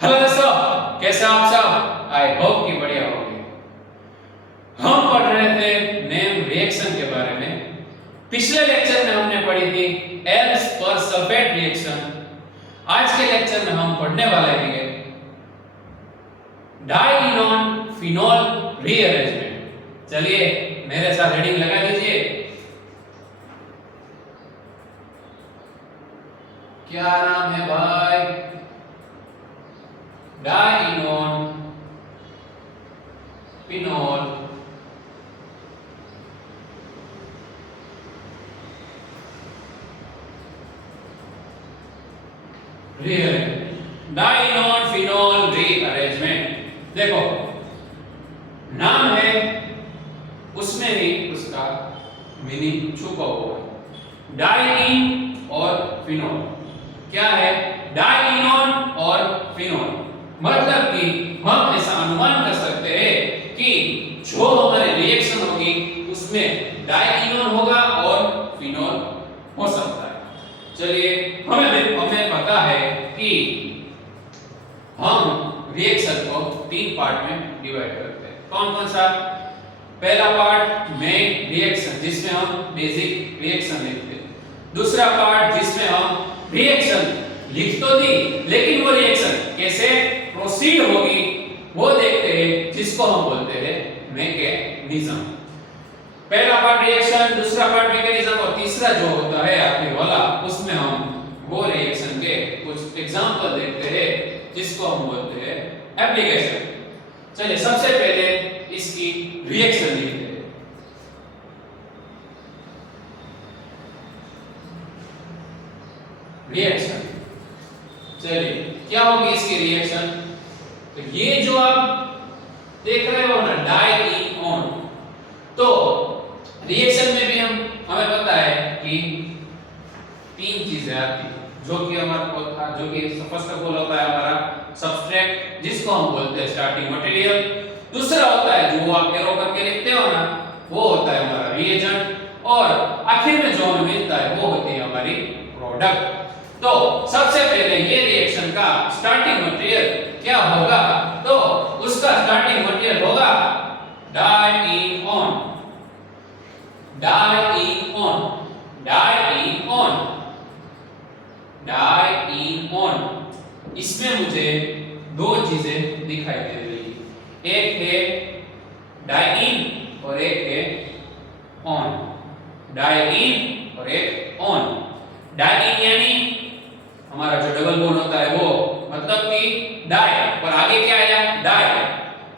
Hello दोस्तों, कैसे हैं आप सब? आई होप कि बढ़िया होंगे। हम पढ़ रहे थे नेम रिएक्शन के बारे में। पिछले लेक्चर में हमने पढ़ी थी एल्स पर सल्फेट रिएक्शन। आज के लेक्चर में हम पढ़ने वाले हैं डाइइनोन फिनोल रीअरेंजमेंट। चलिए मेरे साथ हेडिंग लगा दीजिए। क्या नाम है भाई? Dienone phenol rearrangement. Dienone phenol rearrangement. देखो नाम है, उसमें ही उसका मीनिंग छुपा हुआ है। डाइइन और फिनोल क्या है? डाइइनोन और फिनोल मतलब कि हम ऐसा अनुमान कर सकते हैं कि जो हमारी रिएक्शन होगी उसमें डाइइनोन होगा और फिनोल हो सकता है। चलिए हमें पता है कि हम रिएक्शन को तीन पार्ट में डिवाइड करते हैं। कौन कौन सा? पहला पार्ट मेन रिएक्शन जिसमें हम बेसिक रिएक्शन लिखते हैं। दूसरा पार्ट जिसमें हम रिएक्शन लिख तो दी लेकिन वो रिएक्शन कैसे प्रोसीड होगी वो देखते हैं, जिसको हम बोलते हैं मैकेनिज्म। पहला पार्ट रिएक्शन, दूसरा पार्ट मैकेनिज्म और तीसरा जो होता है आखिरी वाला, उसमें हम वो रिएक्शन के कुछ एग्जांपल देखते हैं जिसको हम बोलते हैं एप्लीकेशन। चलिए सबसे पहले इसकी रिएक्शन लिखते हैं। रिएक्शन, चलिए क्या होगी इसकी रिएक्शन? तो ये जो आप देख रहे हो ना डाइइनोन, तो रिएक्शन में भी हमें पता है कि तीन चीजें आती हैं जो कि जो कि फर्स्ट ऑफ ऑल होता है हमारा सबस्ट्रेट जिसको हम बोलते हैं स्टार्टिंग मटेरियल। दूसरा होता है जो आप एरो करके लिखते हो ना, वो होता है हमारा रिएजेंट और आखिर में जो हमें मिलता है वो होती है हमारी प्रोडक्ट। तो सबसे पहले ये रिएक्शन का स्टार्टिंग मटेरियल क्या होगा? तो उसका स्टार्टिंग मटेरियल होगा डाइइनोन। डाइइनोन, डाइइनोन, डाइइनोन। इसमें मुझे दो चीजें दिखाई दे रही है, एक है डाइइन और एक है ऑन। डाइइन और एक ऑन। डाइइन यानी हमारा जो डबल बॉन्ड होता है वो, मतलब कि डाई पर आगे क्या आया? डाई।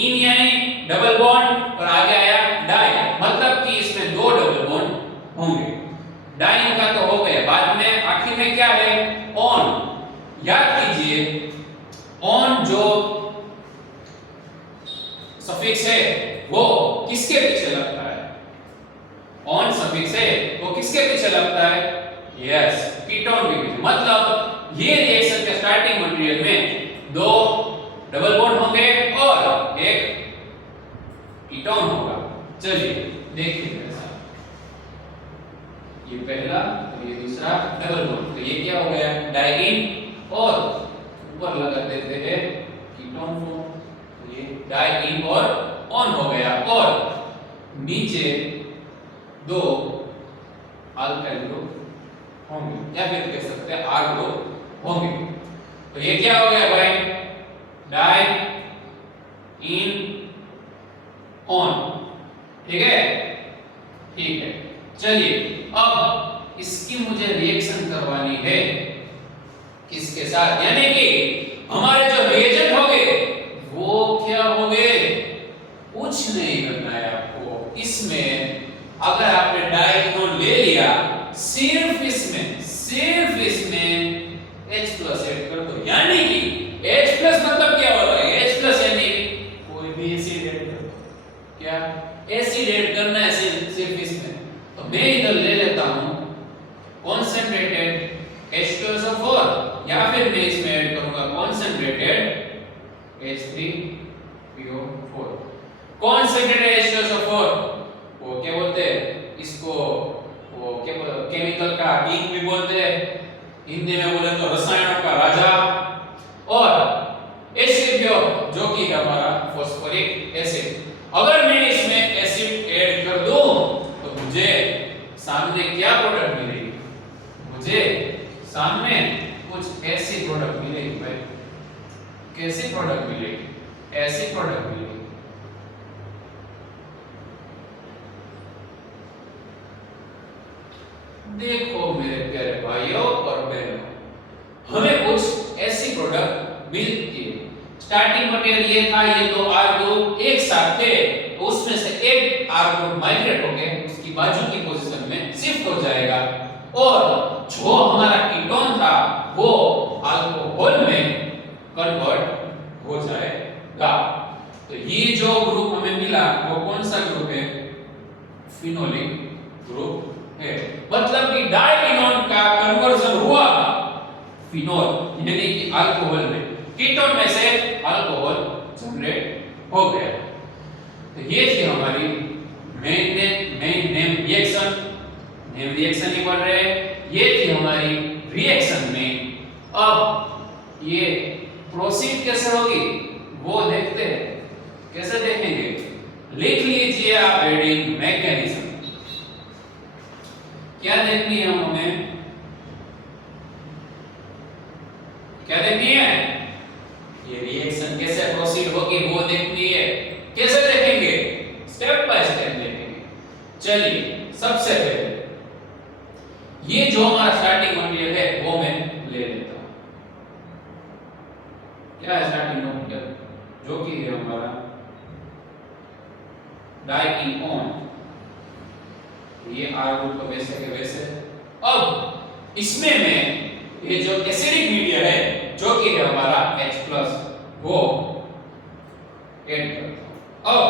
इन यानी डबल बॉन्ड और आगे आया डाई, मतलब कि इसमें दो डबल बॉन्ड होंगे। डाइन का तो हो गया, बाद में आखिर में क्या है? ऑन। याद कीजिए ऑन जो सफिक्स है वो किसके पीछे लगता है? ऑन सफिक्स है वो किसके पीछे लगता है? यस, कीटोन के पीछे। मतलब ये रिएक्शन के स्टार्टिंग मटेरियल में दो डबल बॉन्ड होंगे और एक कीटोन होगा। चलिए देखिए मेरे साथ, ये पहला और ये दूसरा डबल बॉन्ड। तो ये क्या हो गया? डाइइन और ऊपर लगा देते हैं कीटोन को, तो ये डाइइन और ऑन हो गया और नीचे दो अल्काइल ग्रुप होंगे या फिर कह सकते हैं R ग्रुप होंगे। तो ये क्या हो गया भाई? Diene on. ठीक है, ठीक है। चलिए अब इसकी मुझे रिएक्शन करवानी है किसके साथ? यानी कि हमारे जो रिएजेंट होंगे वो क्या होंगे? कुछ नहीं करना है आपको। इसमें अगर आपने डाइइनोन ले लिया, सिर्फ इसमें H+ ऐड कर दो। यानी कि H+ मतलब क्या होता है? H+ यानी कोई भी एसिड ऐड कर दो। क्या एसिड ऐड करना है सिर्फ इसमें? तो मैं इधर ले लेता हूं कॉन्सेंट्रेटेड H2SO4 या फिर मैं इसमें ऐड करूंगा कॉन्सेंट्रेटेड H3PO4। कॉन्सेंट्रेटेड H2SO4 वो क्या बोलते हैं इसको? वो क्या केमिकल का किंग भी बोलते हैं, हिंदी में बोले तो रसायनों का राजा। और जो कि है हमारा फॉस्फोरिक एसिड। अगर मैं इसमें एसिड ऐड कर दूं तो मुझे सामने क्या प्रोडक्ट मिलेगी? मुझे सामने कुछ ऐसी प्रोडक्ट मिलेगी भाई। कैसी प्रोडक्ट मिलेगी? ऐसी प्रोडक्ट मिलेगी। देखो मेरे प्यारे भाइयों और बहनों, हमें कुछ ऐसी प्रोडक्ट मिलती है। स्टार्टिंग मटेरियल ये था, ये दो R ग्रुप एक साथ थे, तो उसमें से एक R ग्रुप माइग्रेट होके उसकी बाजू की पोजीशन में शिफ्ट हो जाएगा और जो हमारा कीटोन था वो अल्कोहल में कन्वर्ट हो जाएगा। तो ये जो ग्रुप हमें मिला वो कौन सा ग्रुप है? फिनोलिक ग्रुप है। मतलब कि डायकीटोन का कन्वर्जन हुआ फिनोल यानी कि अल्कोहल में, कीटोन में से अल्कोहल जनरेट हो गया। तो ये थी हमारी main name reaction. Name reaction ही पढ़ रहे हैं। ये थी हमारी रिएक्शन में। अब ये प्रोसीड कैसे होगी वो देखते हैं। कैसे देखेंगे? लिख लीजिए आप रीडिंग मैकेनिज्म। क्या देखनी है हमें? क्या देखनी है? ये रिएक्शन कैसे प्रोसीड होगी वो देखनी है। कैसे देखेंगे? स्टेप बाय स्टेप देखेंगे। चलिए सबसे पहले ये जो हमारा स्टार्टिंग मटेरियल है वो मैं ले लेता हूं। क्या है स्टार्टिंग मटेरियल? जो कि है हमारा डायकीटोन। ये R ग्रुप का वैसे के वैसे। अब इसमें मैं ये जो एसिडिक मीडियम है जो कि है हमारा H+ वो ऐड करता हूं। अब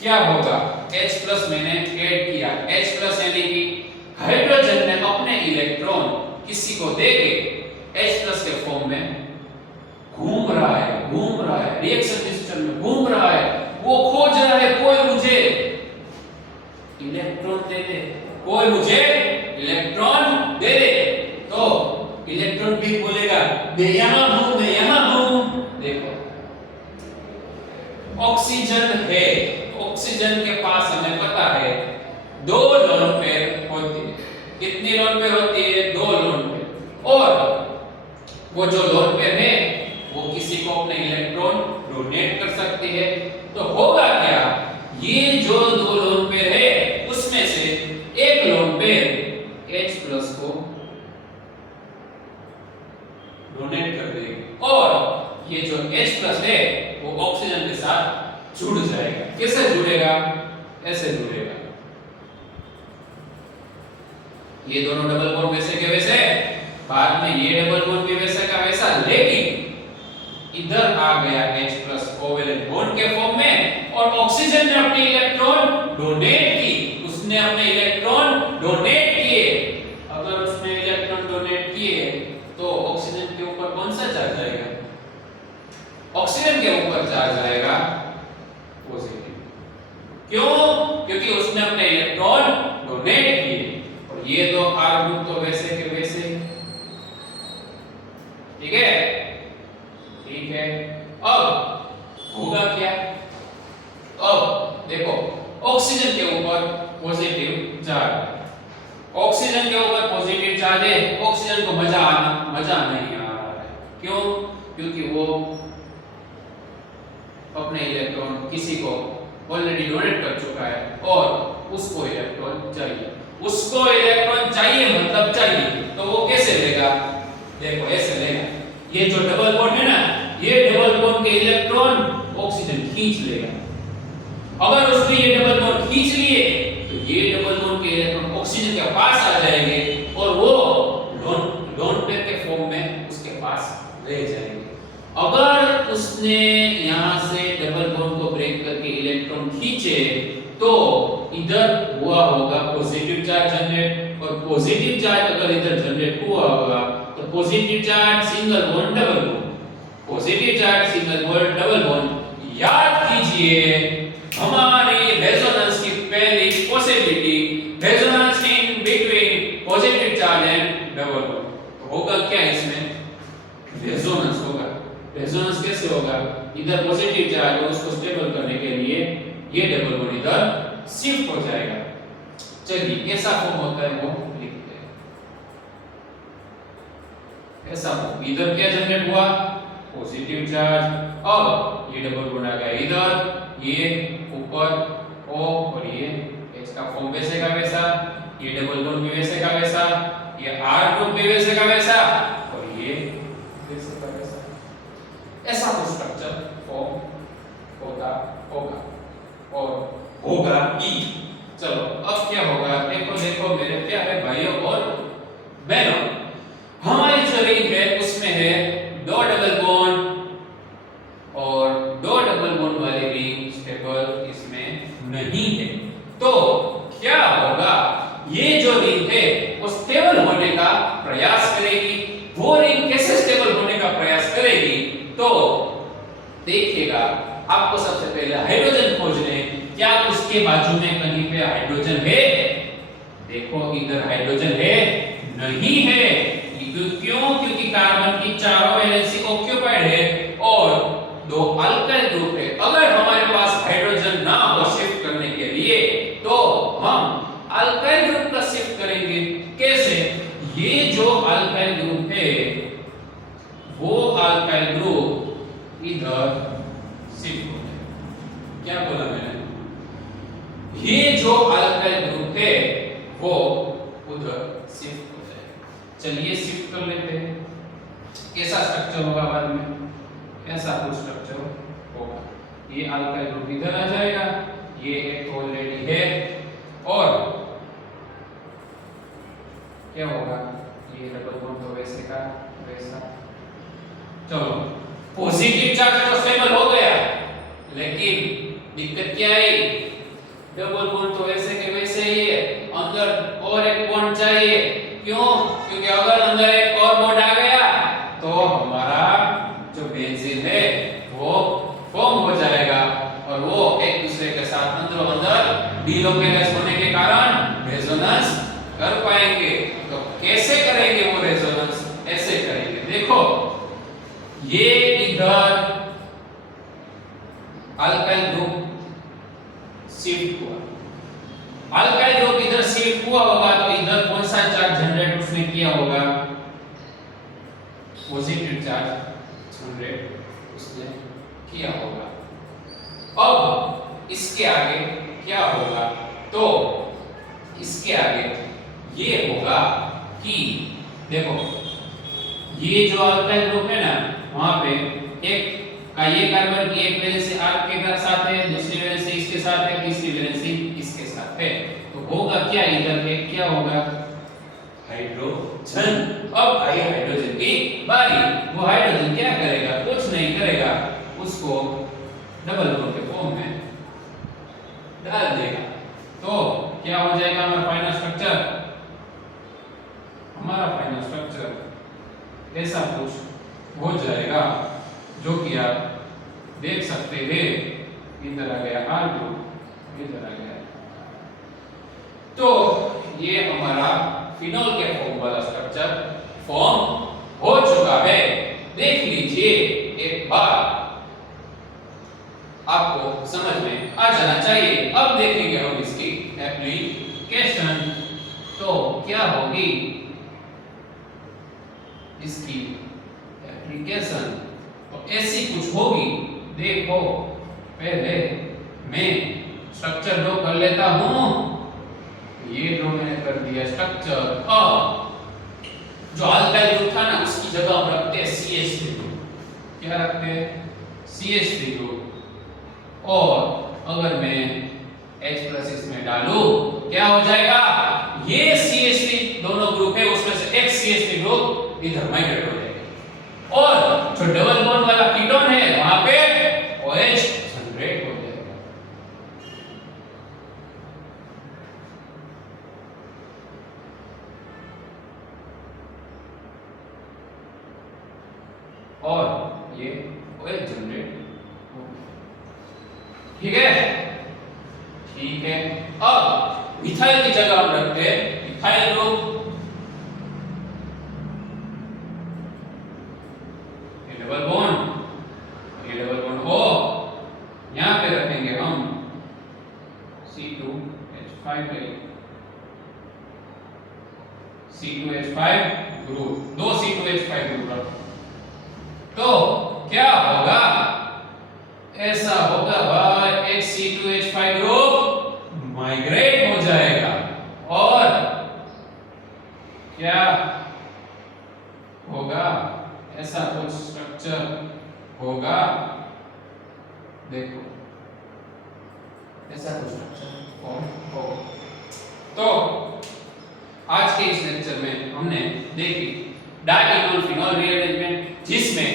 क्या होगा? H+ मैंने ऐड किया। H+ यानी कि हाइड्रोजन ने अपने इलेक्ट्रॉन किसी को देके H+ के फॉर्म में घूम रहा है रिएक्शन सिस्टम में घूम रहा है। वो खोज रहा है कोई मुझे इलेक्ट्रॉन दे दे, कोई मुझे इलेक्ट्रॉन दे दे। तो इलेक्ट्रॉन भी बोलेगा मैं यहां हूं। देखो ऑक्सीजन है, ऑक्सीजन के पास हमें पता है 2 लोन पेयर होती है। कितनी लोन पेयर होती है? 2 लोन पेयर। और वो जो लोन पेयर है वो किसी को अपने इलेक्ट्रॉन डोनेट कर सकती है। तो होगा क्या? ये जो 2 लोन पेयर है उसमें से एक लोन पेयर H+ को डोनेट कर देगी और ये जो H+ है वो ऑक्सीजन के साथ जुड़ जाएगा। कैसे जुड़ेगा? ऐसे जुड़ेगा। ये दोनों डबल बॉन्ड वैसे के वैसे, बाद में ये डबल बॉन्ड भी वैसे का वैसा, लेकिन इधर आ गया H+ कोवेलेंट बॉन्ड के फॉर्म में और ऑक्सीजन ने अपने इलेक्ट्रॉन डोनेट की। उसने अपने इलेक्ट्रॉन डोनेट किए। अगर उसने इलेक्ट्रॉन डोनेट किए तो ऑक्सीजन के ऊपर कौन सा चार्ज आएगा? ऑक्सीजन के ऊपर चार्ज आएगा पॉजिटिव। क्यों? क्योंकि उसने अपने इलेक्ट्रॉन डोनेट किए। और ये दो R ग्रुप तो वैसे के वैसे। ठीक है, ठीक है। अब होगा क्या? अब देखो ऑक्सीजन के ऊपर पॉजिटिव चार्ज, ऑक्सीजन के ऊपर पॉजिटिव चार्ज है। ऑक्सीजन को मजा नहीं आ रहा है। क्यों? क्योंकि वो अपने इलेक्ट्रॉन किसी को ऑलरेडी डोनेट कर चुका है और उसको इलेक्ट्रॉन चाहिए। उसको इलेक्ट्रॉन चाहिए मतलब चाहिए, तो वो कैसे लेगा? देखो ऐसे लेगा। ये जो डबल बॉन्ड है ना, ये डबल बॉन्ड के इलेक्ट्रॉन ऑक्सीजन खींच लेगा। अगर उसने ये डबल बॉन्ड खींच लिए तो ये डबल बॉन्ड के इलेक्ट्रॉन ऑक्सीजन के पास आ जाएंगे और वो लोन पेयर के फॉर्म में उसके पास रह जाएंगे। अगर उसने यहां से डबल बॉन्ड को ब्रेक करके इलेक्ट्रॉन खींचे तो इधर हुआ होगा पॉजिटिव चार्ज जनरेट, और पॉजिटिव चार्ज अगर इधर जनरेट हुआ होगा तो positive charge single bond double bond, positive charge single bond double bond. याद कीजिए हमारी रेजोनेंस की पहली possibility resonance in between positive charge and double bond. होगा क्या इसमें? रेजोनेंस होगा। रेजोनेंस कैसे होगा, इधर पॉजिटिव चार्ज है उसको स्टेबल करने के लिए ये डबल बॉन्ड इधर शिफ्ट हो जाएगा। चलिए कैसा फॉर्म होता है वो लिखते हैं। ऐसा फॉर्म, इधर क्या जनरेट हुआ, पॉजिटिव चार्ज, और ये डबल बॉन्ड आ गया इधर, ये ऊपर O और ये H का फॉर्म वैसे का वैसा, ये डबल बॉन्ड भी वैसे का वैसा, ये R ग्रुप भी वैसे का वैसा, और ये वैसे का वैसा। ऐसा कुछ स्ट्रक्चर फॉर्म होगा और होगा ही। चलो अब क्या होगा, देखो मेरे प्यारे भाइयों और बहनों, हमारी जो रिंग है उसमें है दो डबल बॉन्ड और दो डबल बॉन्ड वाली रिंग स्टेबल इसमें नहीं है। तो क्या होगा, ये जो रिंग है वो स्टेबल होने का प्रयास करेगी। वो रिंग कैसे स्टेबल होने का प्रयास करेगी, तो देखिएगा, आपको सबसे पहले हाइड्रोजन खोजने, क्या उसके बाजू में कहीं पे हाइड्रोजन है, देखो इधर हाइड्रोजन है, नहीं है। क्यों, क्योंकि कार्बन की चारों वैलेंसी ऑक्यूपाइड है और दो अल्काइल ग्रुप है। अगर हमारे पास हाइड्रोजन ना हो शिफ्ट करने के लिए, तो हम अल्काइल ग्रुप का शिफ्ट करेंगे। कैसे, ये जो अल्काइल ग्रुप है वो अल्काइल ग्रुप इधर शिफ्ट हो जाए। क्या बोला मैंने, ये जो अल्काइल ग्रुप है वो उधर शिफ्ट हो जाए। चलिए शिफ्ट कर लेते हैं। कैसा स्ट्रक्चर होगा बाद में, ऐसा कुछ स्ट्रक्चर होगा। ये अल्काइल ग्रुप इधर आ जाएगा, ये एक ऑलरेडी है, और क्या होगा, ये डबल बॉन्ड तो वैसे का वैसा। चलो पॉजिटिव चार्ज तो स्टेबल हो गया, लेकिन दिक्कत क्या आई, डबल बॉन्ड तो वैसे के वैसे ही है, अंदर और एक बॉन्ड चाहिए। क्यों, क्योंकि अगर अंदर एक और बॉन्ड आ गया तो हमारा जो बेंजीन है वो फॉर्म हो जाएगा, और वो एक दूसरे के साथ अंदर डिलोकेलेस होने के कारण रेजोनेंस कर पाएंगे। तो कैसे करेंगे वो रेजोनेंस, ऐसे करेंगे। देखो ये इधर अल्काइल ग्रुप शिफ्ट हुआ, अल्काइल ग्रुप इधर शिफ्ट हुआ होगा, तो इधर कौन सा चार्ज जनरेट उसने किया होगा, पॉजिटिव चार्ज जनरेट उसने किया होगा। अब इसके आगे क्या होगा, तो इसके आगे ये होगा कि देखो ये जो अल्काइल ग्रुप है ना, वहां पे एक का ये कार्बन की एक वैलेंसी R के साथ है, दूसरी वैलेंसी इसके साथ है, तीसरी वैलेंसी इसके साथ है। तो होगा क्या, इधर पे क्या होगा, हाइड्रोजन। अब आई हाइड्रोजन की बारी। वो हाइड्रोजन क्या करेगा, कुछ नहीं करेगा, उसको डबल बॉन्ड के फॉर्म में डाल देगा। तो क्या हो जाएगा हमारा फाइनल स्ट्रक्चर, हमारा फाइनल स्ट्रक्चर ऐसा कुछ हो जाएगा, जो कि आप देख सकते हैं। इधर आ गया R ग्रुप, इधर आ गया। तो ये हमारा फिनोल के फॉर्म वाला स्ट्रक्चर फॉर्म हो चुका है। देख लीजिए एक बार, आपको समझ में आ जाना चाहिए। अब देखेंगे हम इसकी एप्लीकेशन। तो क्या होगी इसकी एप्लीकेशन, तो ऐसी कुछ होगी। देखो पहले मैं स्ट्रक्चर ड्रॉ कर लेता हूं, ये ड्रॉ मैंने कर दिया स्ट्रक्चर। अब जो अल्काइल ग्रुप था ना, उसकी जगह हम रखते हैं CH3 ग्रुप। क्या रखते हैं, CH3 ग्रुप। और अगर मैं H+ इसमें डालूं, क्या हो जाएगा, ये CH3 दोनों ग्रुप है, उसमें से एक CH3 ग्रुप इधर माइग्रेट हो जाएगा, और जो डबल बॉन्ड वाला कीटोन है वहां पे OH जनरेट हो जाएगा। और ये OH जनरेट हो गया। ठीक है, ठीक है। अब मिथाइल की जगह हम रखते हैं methyl group, double bond C2H5 group, दो C2H5 ग्रुप। तो क्या होगा, ऐसा होगा भाई एक C2H5 ग्रुप माइग्रेट हो जाएगा और क्या होगा, ऐसा कुछ स्ट्रक्चर होगा, देखो ऐसा कुछ स्ट्रक्चर फॉर्म होगा। तो आज के इस लेक्चर में हमने देखी डायगोनल फिनोल रीअरेंजमेंट, जिसमें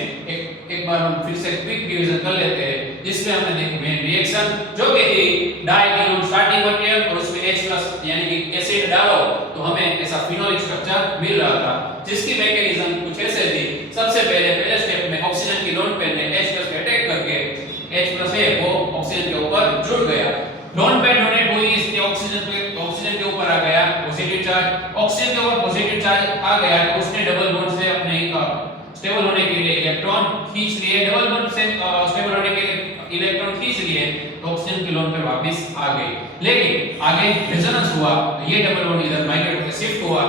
एक बार हम फिर से क्विक रिवीजन कर लेते हैं, जिसमें हमने देखी मेन रिएक्शन जो कि थी डायगोनल स्टार्टिंग मटेरियल और उसमें H+ यानी कि एसिड डालो तो हमें ऐसा फिनोलिक स्ट्रक्चर मिल रहा था, जिसकी मैकेनिज्म कुछ ऐसे थी। सबसे पहले स्टेप में ऑक्सीजन की लोन पेयर ने H+ पे अटैक करके H+ है वो ऑक्सीजन के ऊपर जुड़ गया, लोन पेयर डोनेट हुई, इसके ऑक्सीजन के ऊपर आ गया पॉजिटिव चार्ज, ऑक्सीजन के ऊपर पॉजिटिव चार्ज आ गया तो उसने डबल बॉन्ड से अपने स्टेबल होने के लिए इलेक्ट्रॉन खींच लिए, डबल बॉन्ड से स्टेबल होने के लिए इलेक्ट्रॉन खींच लिए तो ऑक्सीजन की लोन पे वापस आ गई। लेकिन आगे रेजोनेंस हुआ तो ये डबल बॉन्ड इधर माइग्रेट होकर शिफ्ट हुआ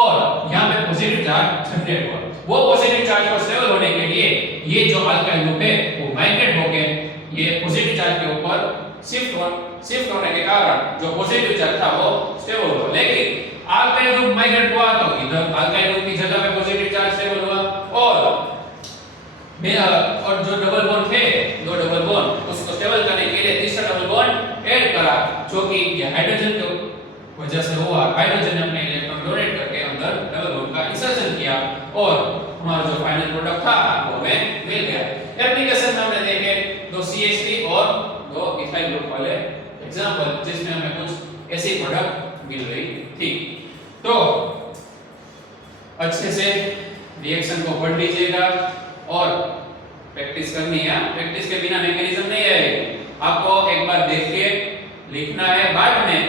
और यहां पे पॉजिटिव चार्ज जनरेट हुआ। वो पॉजिटिव चार्ज को स्टेबल होने के लिए ये जो अल्काइल ग्रुप है वो माइग्रेट होकर ये पॉजिटिव चार्ज के ऊपर शिफ्ट होने के कारण जो पॉजिटिव चार्ज था वो स्टेबल हुआ। लेकिन अल्काइल ग्रुप माइग्रेट हुआ तो इधर अल्काइल ग्रुप की जगह पे पॉजिटिव चार्ज स्टेबल हुआ और जो डबल बॉन्ड थे, दो डबल बॉन्ड, उसको स्टेबल करने के लिए तीसरा डबल बॉन्ड ऐड करा, जो कि ये हाइड्रोजन की वजह से हुआ। हाइड्रोजन ने अपने इलेक्ट्रॉन डोनेट करके अंदर डबल बॉन्ड का इंसर्शन किया और हमारा जो फाइनल प्रोडक्ट था वो हमें मिल गया। एप्लीकेशन में हमने देखे दो CH3 और दो इथाइल ग्रुप वाले एग्जांपल, जिसमें हमें कुछ ऐसी प्रोडक्ट मिल रही थी। तो अच्छे से रिएक्शन को पढ़ लीजिएगा और प्रैक्टिस करनी है। प्रैक्टिस के बिना मैकेनिज्म नहीं आएगी, आपको एक बार देख के लिखना है, बाद में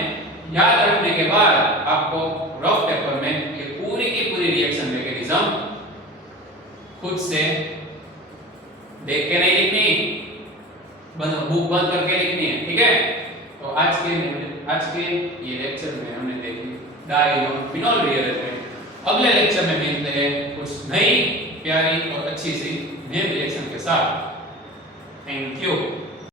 याद रखने के बाद आपको रफ पेपर में ये पूरी की पूरी रिएक्शन मैकेनिज्म खुद से देख के नहीं लिखनी, बुक बंद करके लिखनी है, ठीक है। तो आज के ये लेक्चर में हमने देखी डायगोनल फिनोल रीअरेंजमेंट। अगले लेक्चर में मिलते हैं कुछ नई प्यारी और अच्छी सी नेम रिएक्शन के साथ। Thank you.